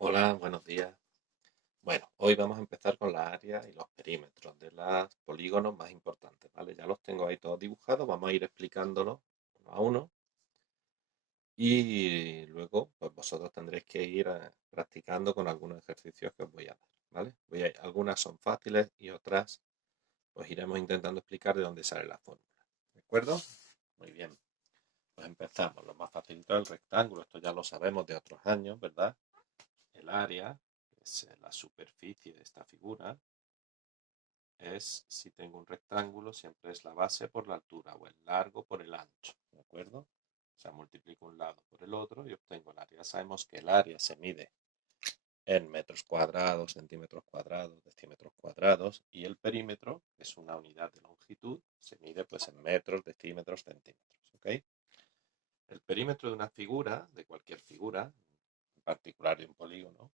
Hola, buenos días. Bueno, hoy vamos a empezar con las áreas y los perímetros de los polígonos más importantes, ¿vale? Ya los tengo ahí todos dibujados, vamos a ir explicándolos uno a uno y luego pues vosotros tendréis que ir practicando con algunos ejercicios que os voy a dar, ¿vale? Algunas son fáciles y otras pues iremos intentando explicar de dónde sale la fórmula, ¿de acuerdo? Muy bien, pues empezamos. Lo más facilito es el rectángulo, esto ya lo sabemos de otros años, ¿verdad? El área, que es la superficie de esta figura, si tengo un rectángulo, siempre es la base por la altura o el largo por el ancho, ¿de acuerdo? O sea, multiplico un lado por el otro y obtengo el área. Sabemos que el área se mide en metros cuadrados, centímetros cuadrados, decímetros cuadrados, y el perímetro, que es una unidad de longitud, se mide pues en metros, decímetros, centímetros, ¿ok? El perímetro de una figura, de cualquier figura, en particular de un polígono,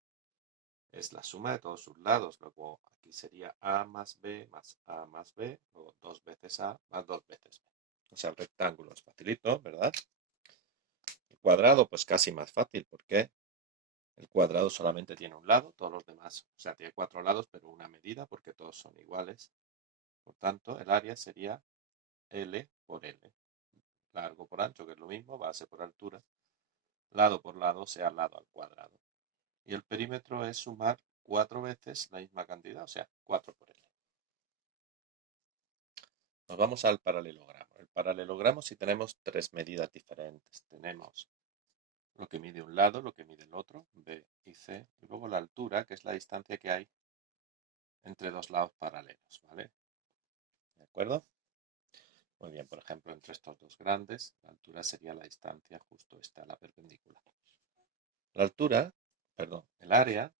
es la suma de todos sus lados. Luego aquí sería A más B más A más B, luego 2 veces A más 2 veces B. O sea, el rectángulo es facilito, ¿verdad? El cuadrado, pues casi más fácil, porque el cuadrado solamente tiene un lado, todos los demás, o sea, tiene 4 lados, pero una medida, porque todos son iguales. Por tanto, el área sería L por L. Largo por ancho, que es lo mismo, base por altura, lado por lado, o sea, lado al cuadrado. Y el perímetro es sumar 4 veces la misma cantidad, o sea, 4 por L. Nos vamos al paralelogramo. El paralelogramo, si tenemos tres medidas diferentes, tenemos lo que mide un lado, lo que mide el otro, B y C, y luego la altura, que es la distancia que hay entre dos lados paralelos, ¿vale? ¿De acuerdo? Muy bien, por ejemplo, entre estos dos grandes, la altura sería la distancia justo esta, la perpendicular. La altura, perdón, el área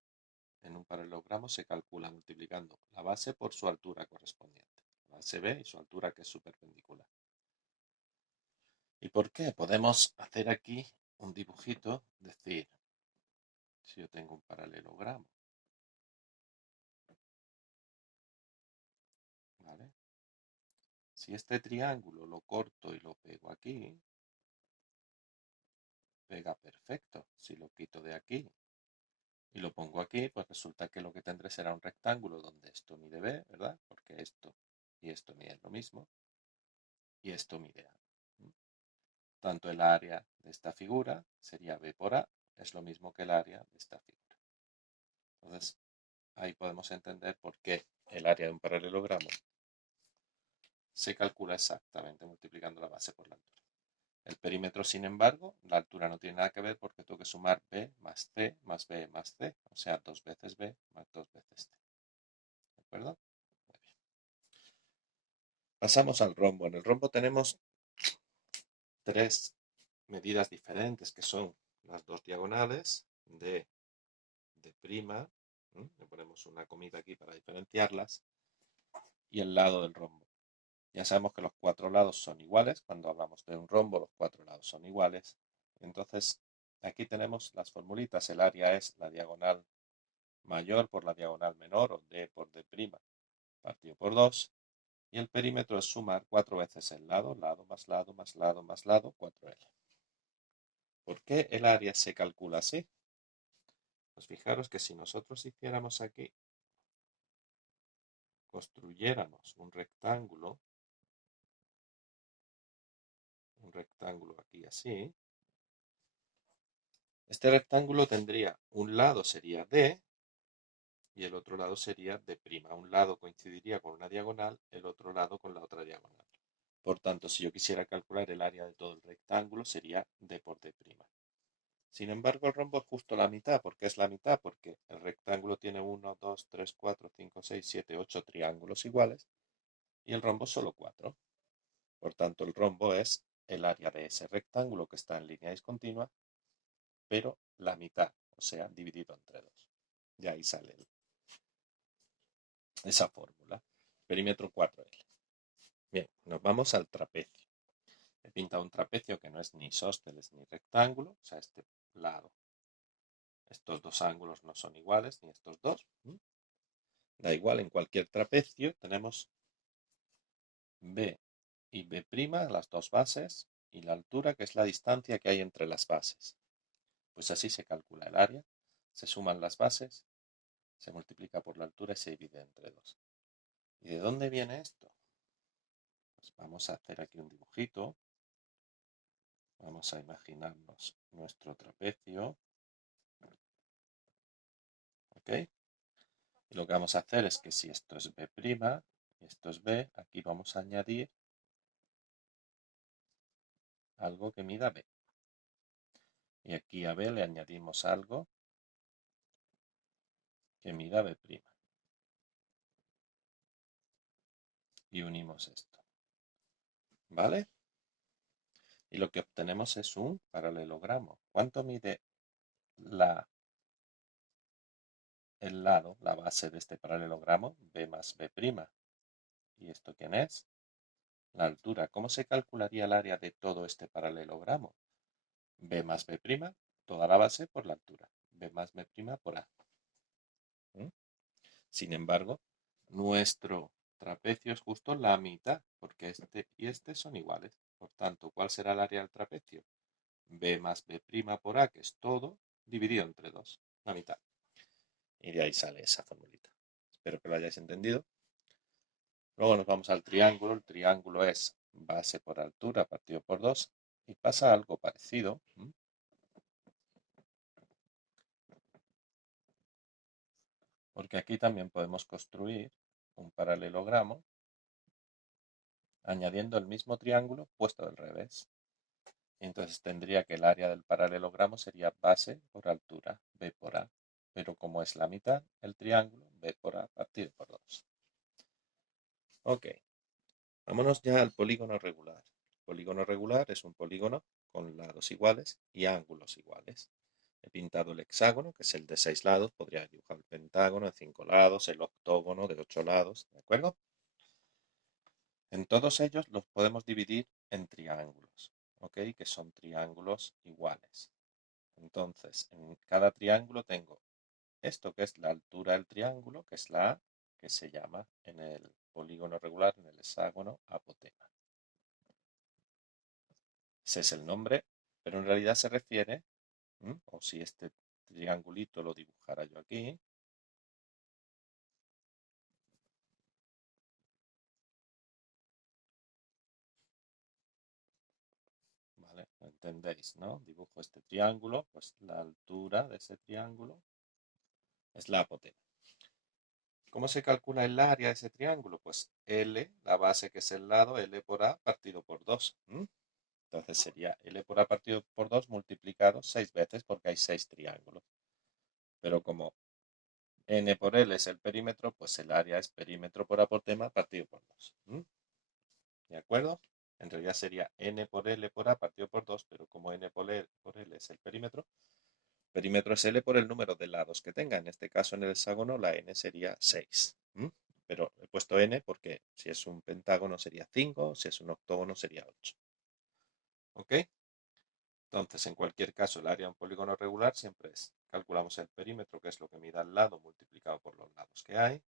en un paralelogramo se calcula multiplicando la base por su altura correspondiente, la base B y su altura que es su perpendicular. ¿Y por qué? Podemos hacer aquí un dibujito, decir, si yo tengo un paralelogramo, ¿vale? Si este triángulo lo corto y lo pego aquí, pega perfecto. Si lo quito de aquí y lo pongo aquí, pues resulta que lo que tendré será un rectángulo donde esto mide B, ¿verdad? Porque esto y esto miden lo mismo y esto mide A. Tanto el área de esta figura sería B por A, es lo mismo que el área de esta figura. Entonces, ahí podemos entender por qué el área de un paralelogramo se calcula exactamente multiplicando la base por la altura. El perímetro, sin embargo, la altura no tiene nada que ver porque tengo que sumar B más C más B más C, o sea, 2 veces B más 2 veces C. ¿De acuerdo? Muy bien. Pasamos al rombo. En el rombo tenemos tres medidas diferentes que son las dos diagonales de prima, le ponemos una comita aquí para diferenciarlas, y el lado del rombo. Ya sabemos que los cuatro lados son iguales. Cuando hablamos de un rombo, los cuatro lados son iguales. Entonces, aquí tenemos las formulitas. El área es la diagonal mayor por la diagonal menor, o D por D' partido por 2. Y el perímetro es sumar 4 veces el lado, lado más lado más lado más lado, 4L. ¿Por qué el área se calcula así? Pues fijaros que si nosotros hiciéramos aquí, construyéramos un rectángulo aquí así, este rectángulo tendría un lado sería D y el otro lado sería D'. Un lado coincidiría con una diagonal, el otro lado con la otra diagonal. Por tanto, si yo quisiera calcular el área de todo el rectángulo, sería D por D'. Sin embargo, el rombo es justo la mitad. ¿Por qué es la mitad? Porque el rectángulo tiene 1, 2, 3, 4, 5, 6, 7, 8 triángulos iguales y el rombo solo 4. Por tanto, el rombo es el área de ese rectángulo que está en línea discontinua, pero la mitad, o sea, dividido entre 2. De ahí sale esa fórmula. Perímetro 4L. Bien, nos vamos al trapecio. He pintado un trapecio que no es ni isósceles ni rectángulo, o sea, este lado. Estos dos ángulos no son iguales, ni estos dos. Da igual, en cualquier trapecio tenemos B y B', las dos bases, y la altura, que es la distancia que hay entre las bases. Pues así se calcula el área. se suman las bases, se multiplica por la altura y se divide entre 2. ¿Y de dónde viene esto? Pues vamos a hacer aquí un dibujito. Vamos a imaginarnos nuestro trapecio. ¿Ok? Y lo que vamos a hacer es que si esto es B' y esto es B, aquí vamos a añadir algo que mida B. Y aquí a B le añadimos algo que mida B'. Y unimos esto. ¿Vale? Y lo que obtenemos es un paralelogramo. ¿Cuánto mide el lado, la base de este paralelogramo? B más B'. ¿Y esto quién es? La altura. ¿Cómo se calcularía el área de todo este paralelogramo? B más B', toda la base por la altura. B más B' por A. ¿Mm? Sin embargo, nuestro trapecio es justo la mitad, porque este y este son iguales. Por tanto, ¿cuál será el área del trapecio? B más B' por A, que es todo, dividido entre 2, la mitad. Y de ahí sale esa formulita. Espero que lo hayáis entendido. Luego nos vamos al triángulo. El triángulo es base por altura partido por 2. Y pasa algo parecido. Porque aquí también podemos construir un paralelogramo añadiendo el mismo triángulo puesto del revés. Y entonces tendría que el área del paralelogramo sería base por altura, B por A. Pero como es la mitad, el triángulo, B por A partido por 2. Ok, vámonos ya al polígono regular. El polígono regular es un polígono con lados iguales y ángulos iguales. He pintado el hexágono, que es el de 6 lados. Podría dibujar el pentágono de 5 lados, el octógono de 8 lados, ¿de acuerdo? En todos ellos los podemos dividir en triángulos, ¿ok? Que son triángulos iguales. Entonces, en cada triángulo tengo esto que es la altura del triángulo, que es la A, que se llama en el polígono regular, en el hexágono, apotema. Ese es el nombre, pero en realidad se refiere, o si este triangulito lo dibujara yo aquí, ¿vale? ¿Entendéis, no? Dibujo este triángulo, pues la altura de ese triángulo es la apotema. ¿Cómo se calcula el área de ese triángulo? Pues L, la base que es el lado, L por A partido por 2. Entonces sería L por A partido por 2 multiplicado 6 veces porque hay 6 triángulos. Pero como N por L es el perímetro, pues el área es perímetro por apotema partido por 2. ¿De acuerdo? En realidad sería N por L por A partido por 2, pero como N por L es el perímetro es L por el número de lados que tenga. En este caso, en el hexágono, la N sería 6. Pero he puesto N porque si es un pentágono sería 5, si es un octógono sería 8. ¿Ok? Entonces, en cualquier caso, el área de un polígono regular siempre es, calculamos el perímetro, que es lo que mida al lado, multiplicado por los lados que hay.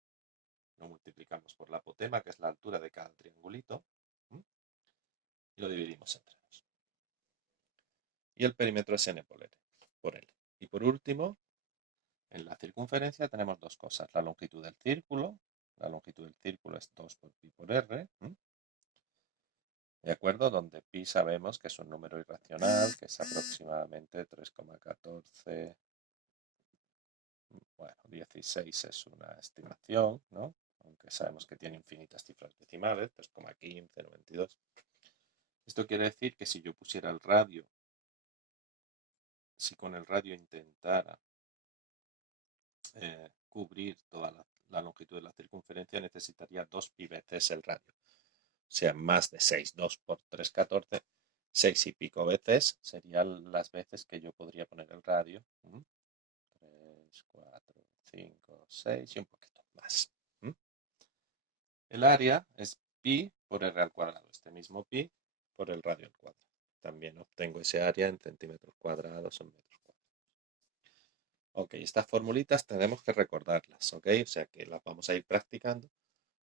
Lo multiplicamos por la apotema, que es la altura de cada triangulito. Y lo dividimos entre 2. Y el perímetro es N por L. Y por último, en la circunferencia tenemos dos cosas. La longitud del círculo. La longitud del círculo es 2 por pi por r. ¿De acuerdo? Donde pi sabemos que es un número irracional, que es aproximadamente 3,14. Bueno, 16 es una estimación, ¿no? Aunque sabemos que tiene infinitas cifras decimales, 3,15, 92. Esto quiere decir que si yo pusiera el radio, si con el radio intentara cubrir toda la longitud de la circunferencia, necesitaría 2 pi veces el radio. O sea, más de 6, 2 por 3, 14, 6 y pico veces serían las veces que yo podría poner el radio. 3, 4, 5, 6 y un poquito más. El área es pi por r al cuadrado, este mismo pi por el radio al cuadrado. También obtengo ese área en centímetros cuadrados o en metros cuadrados. Ok, estas formulitas tenemos que recordarlas, ok, o sea que las vamos a ir practicando.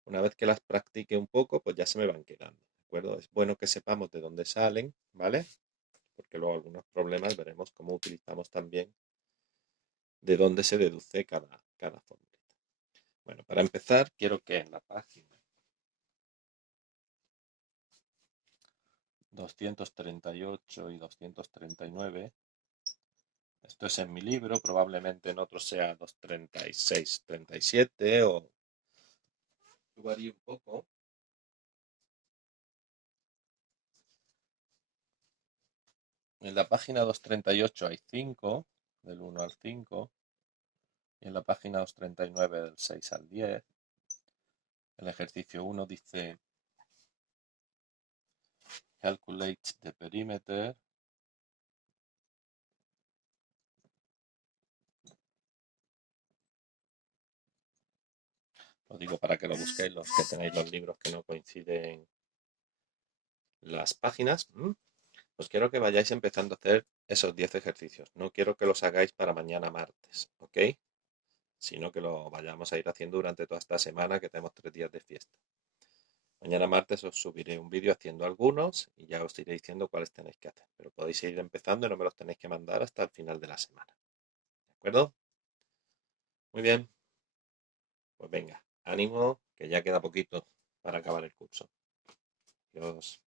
Una vez que las practique un poco, pues ya se me van quedando, ¿de acuerdo? Es bueno que sepamos de dónde salen, ¿vale? Porque luego algunos problemas veremos cómo utilizamos también de dónde se deduce cada fórmula. Bueno, para empezar, quiero que en la página 238 y 239, esto es en mi libro, probablemente en otro sea 236, 37 o varía un poco. En la página 238 hay 5, del 1 al 5, y en la página 239 del 6 al 10. El ejercicio 1 dice calculate the perimeter. Lo digo para que lo busquéis los que tenéis los libros que no coinciden las páginas. Pues quiero que vayáis empezando a hacer esos 10 ejercicios. No quiero que los hagáis para mañana martes, ¿ok? Sino que lo vayamos a ir haciendo durante toda esta semana que tenemos 3 días de fiesta. Mañana martes os subiré un vídeo haciendo algunos y ya os iré diciendo cuáles tenéis que hacer. Pero podéis ir empezando y no me los tenéis que mandar hasta el final de la semana. ¿De acuerdo? Muy bien. Pues venga, ánimo, que ya queda poquito para acabar el curso. Adiós.